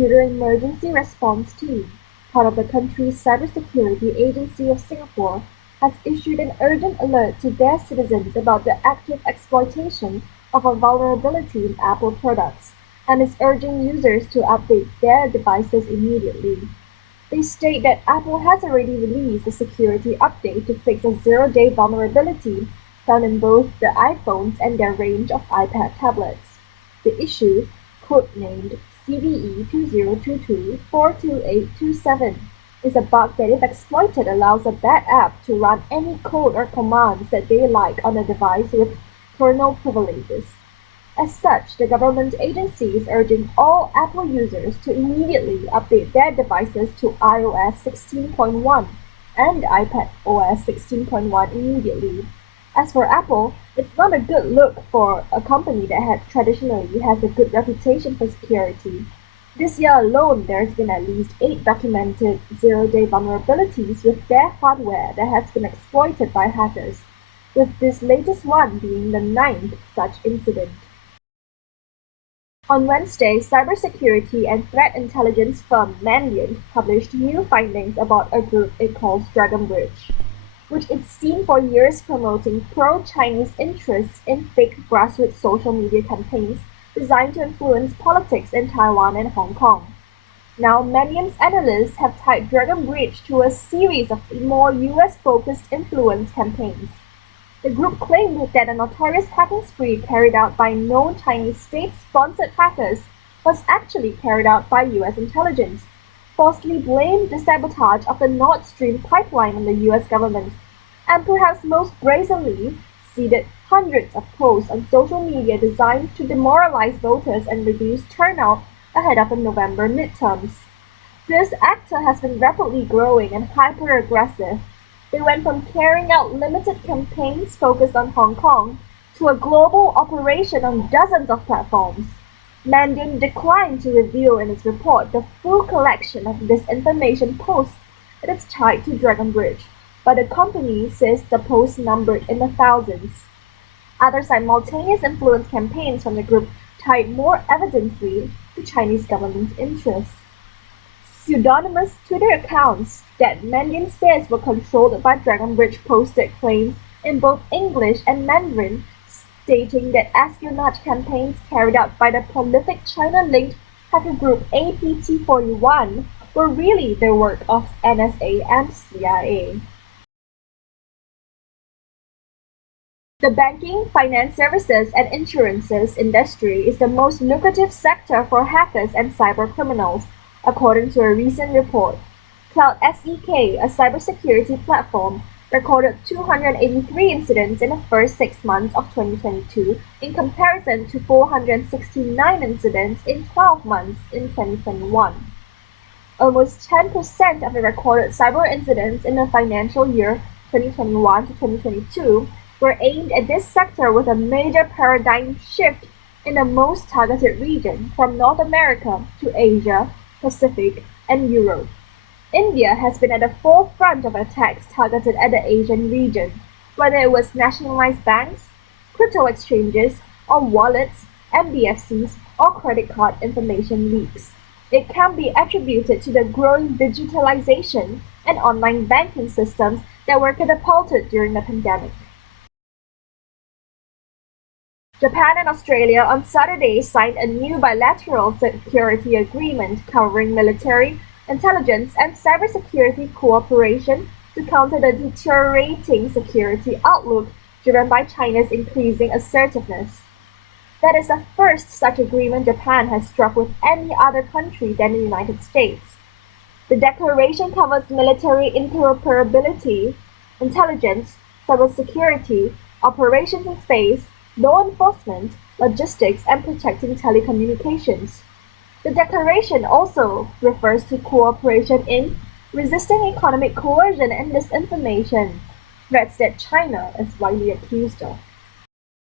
Computer Emergency Response Team, part of the country's Cybersecurity Agency of Singapore, has issued an urgent alert to their citizens about the active exploitation of a vulnerability in Apple products and is urging users to update their devices immediately. They state that Apple has already released a security update to fix a zero-day vulnerability found in both the iPhones and their range of iPad tablets. The issue, codenamed CVE 2022-42827, is a bug that if exploited allows a bad app to run any code or commands that they like on a device with kernel privileges. As such, the government agency is urging all Apple users to immediately update their devices to iOS 16.1 and iPadOS 16.1 immediately. As for Apple, it's not a good look for a company that traditionally has a good reputation for security. This year alone, there's been at least 8 documented zero-day vulnerabilities with their hardware that has been exploited by hackers, with this latest one being the 9th such incident. On Wednesday, cybersecurity and threat intelligence firm Mandiant published new findings about a group it calls Dragon Bridge, which it's seen for years promoting pro-Chinese interests in fake grassroots social media campaigns designed to influence politics in Taiwan and Hong Kong. Now, Mandiant's analysts have tied Dragon Bridge to a series of more US-focused influence campaigns. The group claimed that a notorious hacking spree carried out by known Chinese state-sponsored hackers was actually carried out by US intelligence, falsely blamed the sabotage of the Nord Stream pipeline on the US government, and perhaps most brazenly seeded hundreds of posts on social media designed to demoralize voters and reduce turnout ahead of the November midterms. This actor has been rapidly growing and hyper-aggressive. They went from carrying out limited campaigns focused on Hong Kong to a global operation on dozens of platforms. Mandiant declined to reveal in its report the full collection of disinformation posts that is tied to Dragon Bridge, but the company says the posts numbered in the thousands. Other simultaneous influence campaigns from the group tied more evidently to Chinese government interests. Pseudonymous Twitter accounts that Mandiant says were controlled by Dragon Bridge posted claims in both English and Mandarin, stating that espionage campaigns carried out by the prolific China-linked hacker group APT41 were really the work of NSA and CIA. The banking, finance services, and insurances industry is the most lucrative sector for hackers and cybercriminals, according to a recent report. Cloud SEK, a cybersecurity platform, recorded 283 incidents in the first 6 months of 2022 in comparison to 469 incidents in 12 months in 2021. Almost 10% of the recorded cyber incidents in the financial year 2021 to 2022 were aimed at this sector, with a major paradigm shift in the most targeted region from North America to Asia, Pacific, and Europe. India has been at the forefront of attacks targeted at the Asian region, whether it was nationalized banks, crypto exchanges, or wallets, NBFCs, or credit card information leaks. It can be attributed to the growing digitalization and online banking systems that were catapulted during the pandemic. Japan and Australia on Saturday signed a new bilateral security agreement covering military, intelligence, and cybersecurity cooperation to counter the deteriorating security outlook driven by China's increasing assertiveness. That is the first such agreement Japan has struck with any other country than the United States. The declaration covers military interoperability, intelligence, cybersecurity, operations in space, law enforcement, logistics, and protecting telecommunications. The declaration also refers to cooperation in resisting economic coercion and disinformation, threats that China is widely accused of.